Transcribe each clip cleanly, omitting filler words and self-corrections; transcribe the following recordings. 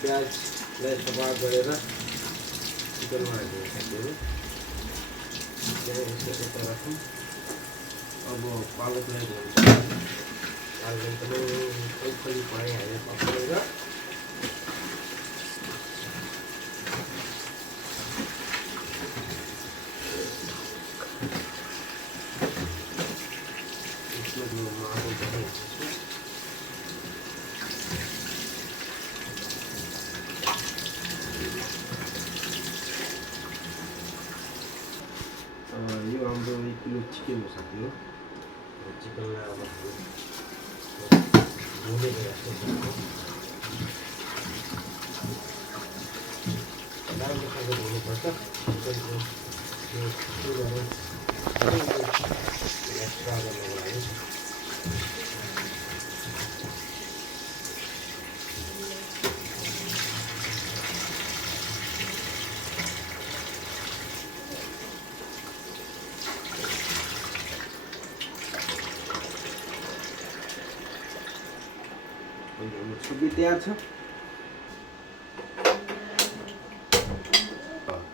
प्याजलाई सफा गरेर चिकनमा हाल्ने साथीहरू। यसको यता राखौँ। अब पालकलाई धोन्छ। पालक पनि अलिकति पानी हालेर पकाएर यो हाम्रो 1 किलो चिकन हो साथीहरू। चिकनलाई अब धुने राम्रोसँग धुनुपर्छ। चिकनको यो फुलहरू एक्स्ट्रा गर्नको लागि। सुकी तयार छ।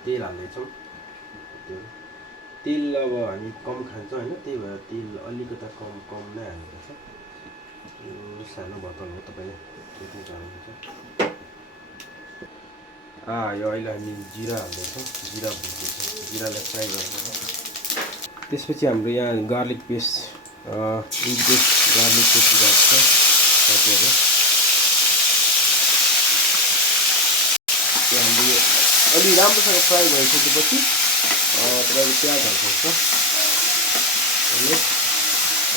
तेल हाल्दैछौँ। तेल अब हामी कम खान्छौँ होइन, त्यही भएर तेल अलिकति कम नै हाल्नुपर्छ। सानो बोतल हो, तपाईँले देख्नु चाहनुहुन्छ। यो अहिले हामी जिरा हाल्दैछौँ। जिरा भुट्दैछौँ। जिरालाई फ्राई गर्नुपर्छ। त्यसपछि हाम्रो यहाँ गार्लिक पेस्ट गार्लिक पेस्ट गर्छ साथीहरू। हामीले अलि राम्रोसँग फ्राई भइसकेपछि तपाईँको प्याज हाल्नुपर्छ।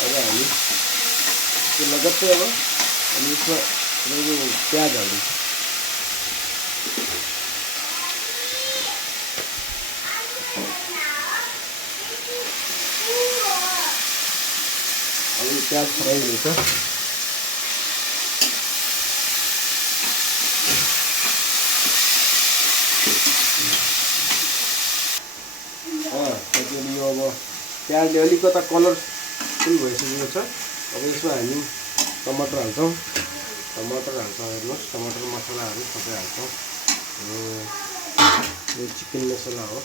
अब हामी त्यो लगत्तै अब हामी यसमा तपाईँको प्याज हाल्दैछ। अब यो प्याज फ्राई हुँदैछ। यो अब प्याजले अलिकता कलरफुल भइसकेको छ। अब यसमा हामी टमाटर हाल्छौँ। हेर्नुहोस्, टमाटर मसलाहरू सबै हाल्छौँ। यो चिकन मसला हो।